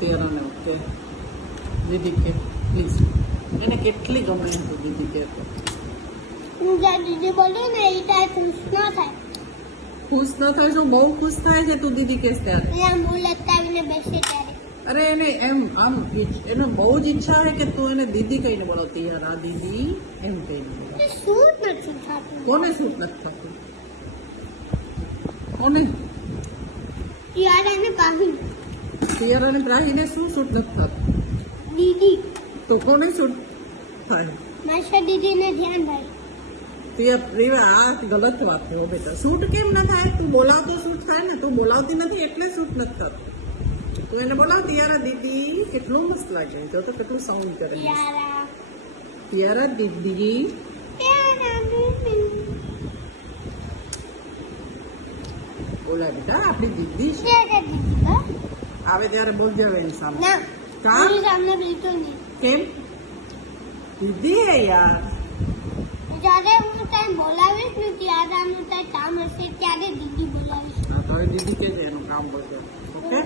તેરાને okay દીદી કે please એને કેટલી ગમે એમ તો દીદી કે હું જ્યાં દીદી બોલું ને એ ત્યાં ખુશ ન થાય. ખુશ ન થાય શું બહુ ખુશ થાય છે તું દીદી કેસ ત્યારે એના મોં લટકાવીને બેસે ત્યારે. અરે એને એમ આમ એને બહુ જ ઈચ્છા છે કે તું એને દીદી કહીને બોલાવતી યાર આ દીદી એમ કહીને બોલાવ. એ શું નથી થતું. કોને સૂટ નથી થતું કોને યાર એને પામી પિયર અને પ્રાહીને શું સૂટ નથી થતું દીદી તો કોને સૂટ થાય માસા દીદીને ધ્યાન ભાઈ. આ ગલત વાત છે હો બેટા સૂટ કેમ ન થાય તું બોલાવતો સૂટ થાય ને તું બોલાવતી નથી એટલે સૂટ નથી થતું તું એને બોલાવતી યાર દીદી કેટલું મસ્ત લાગે જો તો કેટલું સાઉન્ડ કરે યારા યાર દીદી યારા દીદી બોલા બેટા આપણી દીદી છે યારા દીદી હા આવે ત્યારે બોલજે હવે એની સામે ના કા મારી સામે બિલકુલ નહીં. કેમ દીદી હે યાર જ્યારે હું તને બોલાવીશ ને ત્યારે આનું તને કામ હશે ત્યારે દીદી બોલાવીશ. હા તો હવે દીદી કે છે એનું કામ બધું ઓકે